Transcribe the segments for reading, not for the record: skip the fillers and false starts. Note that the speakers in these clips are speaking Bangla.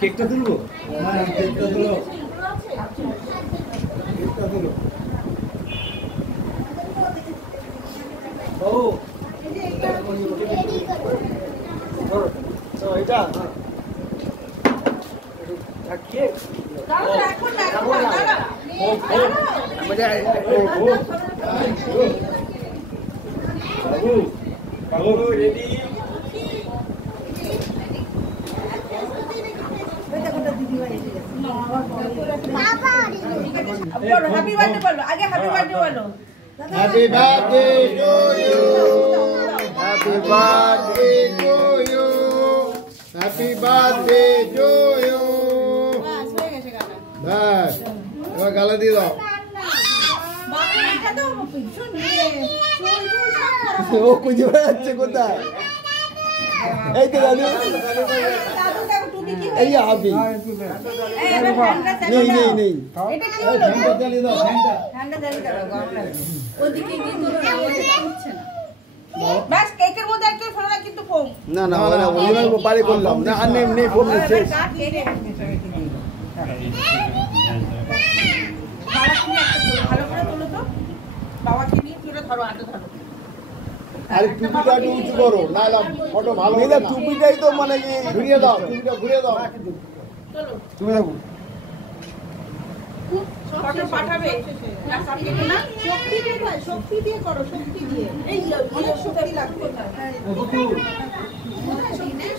কেকটা তুলবো। এটা हैप्पी बर्थडे बोलो आगे हैप्पी बर्थडे बोलो happy birthday to you happy birthday to you happy birthday to you बस এবার গালা দিয়ে দাও ও খুঁজে বেড়াচ্ছে কোথায় এই তো দাদু এই হাবি নেই নেই নেই এটা কি হলো ফ্যানটা চালিয়ে দাও ফ্যানটা চালিয়ে দাও গরম লাগে ওদিকে গিয়ে তোলো না হচ্ছে না বাস কেকের মধ্যে একটু ফোলা কিন্তু ফোম না না ওরা অরিজিনাল বাড়ি করলাম না আর নেই নেই ফোম নেই ভালো করে তোলো তো বাবাকে নিয়ে তুলে ধরো আটো ধরো আরে টুপিটা একটু উঁচু করো না না ফটো ভালো হবে না টুপিটাই তো মানে কি ঘুরিয়ে দাও টুপিটা ঘুরিয়ে দাও চলো তুমি দেখো ফটো পাঠাবে না সাথে না শক্তি দিয়ে করো শক্তি দিয়ে এই অনেক শক্তি লাগবে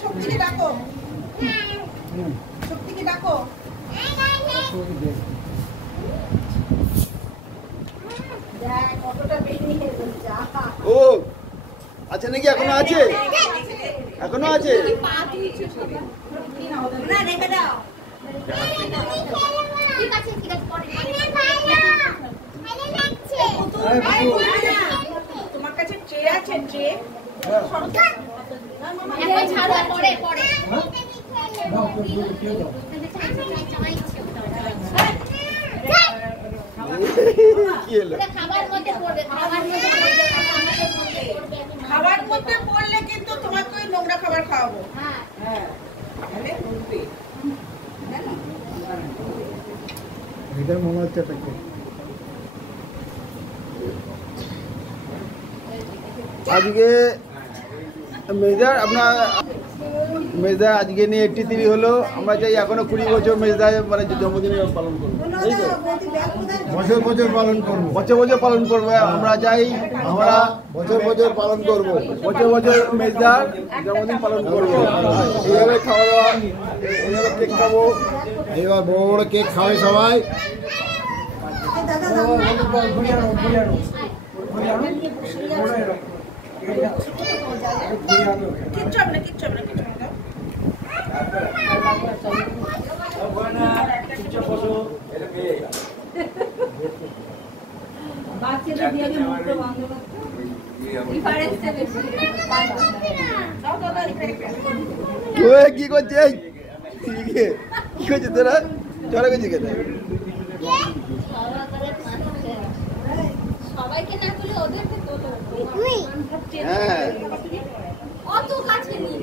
শক্তিকে ডাকো শক্তিকে ডাকো ও আচ্ছা নাকি এখনো আছে এখনো আছে না রেখে দাও ঠিক আছে পরে তোমার কাছে ট্রে আছে ট্রে এখন ছাড়ো পরে পরে খাবার মধ্যে পড়লে কিন্তু তোমাকে ওই নোংরা খাবার খাওয়াবো হ্যাঁ এটা মনে হচ্ছে আজকে মেজর আপনার মেজদা আজকে নিয়ে 83 হলো আমরা চাই এখনো 20 বছর মেজদা মানে জন্মদিন পালন করবো বছর বছর পালন করবো বছর বছর পালন করবো আমরা চাই আমরা বছর বছর পালন করবো বছর বছর মেজদার জন্মদিন পালন করবো এইভাবে খাওয়া দাওয়া এইভাবে কেক খাবো এইবার বড় বড় কেক খাবে সবাই কিচ্ছু হবে না কিচ্ছু হবে না বাচ্চাদের দিয়ে আগে মুখটা বন্ধ করতে ডিফারেন্সটা বেশি দাও দাও ওই কি করছে কি করছে তোরা চলে গেছে কেন সবাইকে না তুলে ওদেরকে তোলো হ্যাঁ অত কাছে নিয়ে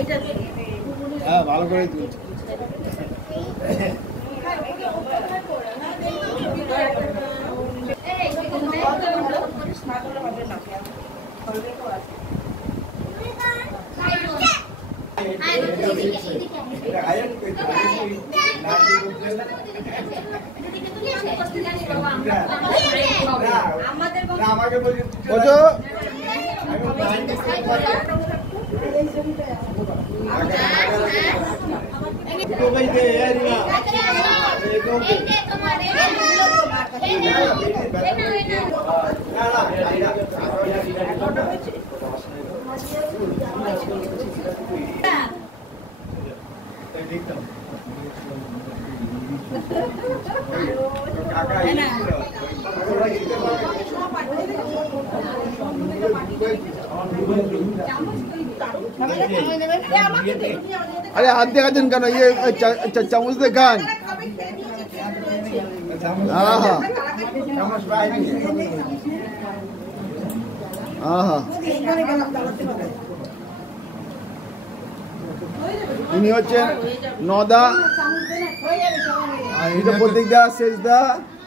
এটা হ্যাঁ ভালো করে তুলছে अरे हाथ देखा जिनका ना ये चम्मच से खान हाँ हाँ আহা এইখানে গেলাম দাঁড়াতে হবে। ইনি হচ্ছেন নদা, হয়ে যাবে সবার হয়ে যাবে। আর এটা প্রতীক দা, শেষ দা,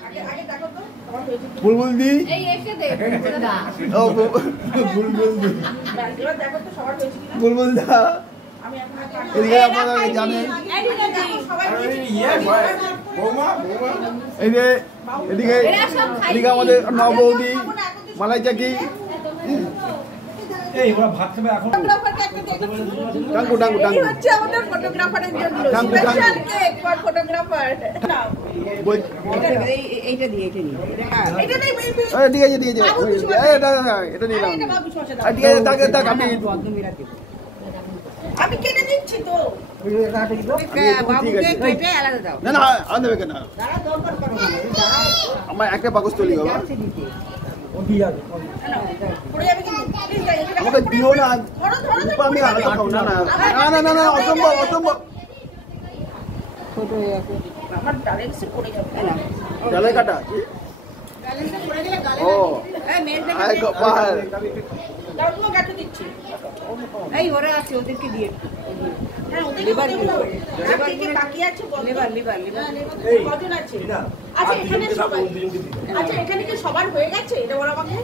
আগে আগে দেখো তো সবার হয়েছে কি? বুলবুল দি, এই এসে দে না ও বুলবুল দি, এবার দেখো তো সবার হয়েছে কিনা। বুলবুল দা। আমি এখন এদিকে আপনারা জানেন, এই যে এদিকে এদিকে আমাদের নববৌদি মালাই চাকি, এই ওরা ভাত খাবে এখন। ফটোগ্রাফারকে একটা দেখো। টাঙ্কু টাঙ্কু এই টাঙ্কু হচ্ছে আমাদের ফটোগ্রাফারের জন্য টাঙ্কু, স্পেশাল টাঙ্কু। Cake for photographer. নাও বল- এইটা দিয়ে এটা নিয়ে এটা নেই বেবি। এই, ঠিক আছে ঠিক আছে, এটা নিলাম। এটা বাবু শসা দাও। আর ঠিক আছে, তাকে তাক আমি আমি কেটে দিচ্ছি তো। ঠিক আছে। কেটে আলাদা দাও। না না আনতে হবে কেন, দাঁড়া দরকার করো না। আমার একটা পাকস্থলী বাবা, ও দিয়ে যাবে। পড়ে যাবে কিন্তু। প্লিজ এটা আমাকে দিও না, ধরো ধরো রূপা আমি আলাদা খাবো না, না না না না, অসম্ভব অসম্ভব। আমার ব্যালেন্সে পড়ে যাবে। ডালে কাটা ব্যালেন্সে পড়ে গেলে গালে ও এই মেলটা আয় কপাল, দাও তুমি গাছে দিচ্ছি। এই ওরা আছে ওদেরকে দিয়ে হ্যাঁ ওদের লিভার লিভার গুলো। লিভার কি বাকি আছে বল। লিভার লিভার লিভার এই, কজন আছে? এটা, আচ্ছা আর এখানে দুজনকে সবাই। দাও, দুজনকে দিতে। আচ্ছা এখানে কি সবার হয়ে গেছে? এটা বলো আমাকে।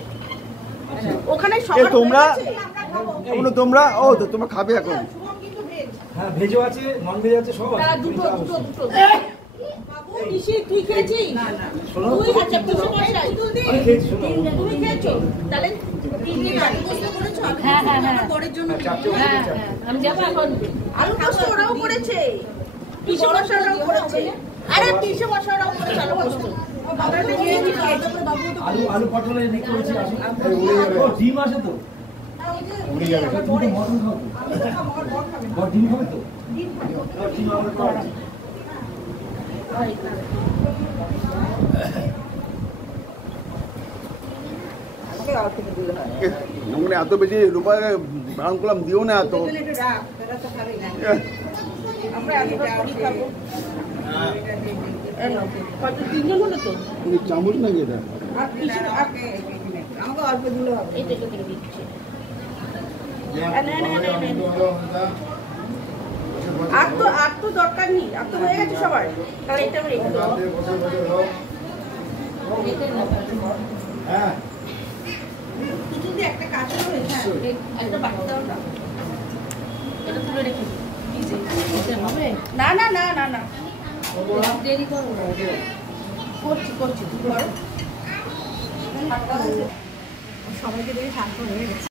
ওখানে এ সবার তোমরা হয়ে গেছে? আমরা খাবো। এগুলো তোমরা, ও তো তোমরা খাবে এখন। শুভম কিন্তু ভেজ। হ্যাঁ ভেজও আছে, নন ভেজ আছে, সব আছে। দুটো দুটো দুটো। বাবু নিশি তুই খেয়েছিস? না না। শোনো, তুই আচ্ছা তুই মশাই তুই আমি খেয়েছি, শোনো। তুমি খেয়েছো? তাহলে তিনটে আলু পোস্ত করেছো? হ্যাঁ হ্যাঁ হ্যাঁ বড়ের জন্য হ্যাঁ, চারটে হ্যাঁ হয়েছে। হ্যাঁ আমি যাবো এখন আলু পোস্ত ওরাও করেছে। টিসু মশলাও করেছে। আরে টিসু মশলাও করেছে আলু পোস্ত। আলু আলু পটলের রেডি করেছি, আসুন। ও, ডিম আছে তো? তুমি তো মটন খাও তো? বড় ডিম খাবে তো? ডিম আমরা খাওয়াচ্ছি। আমাকে অল্প করে দিলে হয় মানে এত বেশি রূপা ব্রাউন করলাম, দিও না এত। একটু রাখ তারা তো খাবে না আমরা এতটা করি খাবো। কত তিনজন হলো তো? চামচ নাকি এটা? আর টিসু আমাকে অল্প দিলে হবে এই থেকে থেকে দিচ্ছি। আর তো দরকার নেই। আর তো হয়ে গেছে সবার। তাহলে এটা আমি রেখে দেবো। হ্যাঁ কিছু দিয়ে একটা কাজ হয়েছে। একটা বাকি দাও না। এটা তুলে রেখে দিই ফ্রিজে হবে না না না না না। দেরি করো করছি করছি তুমি করো। সবাইকে দেখে শান্ত হয়ে গেছে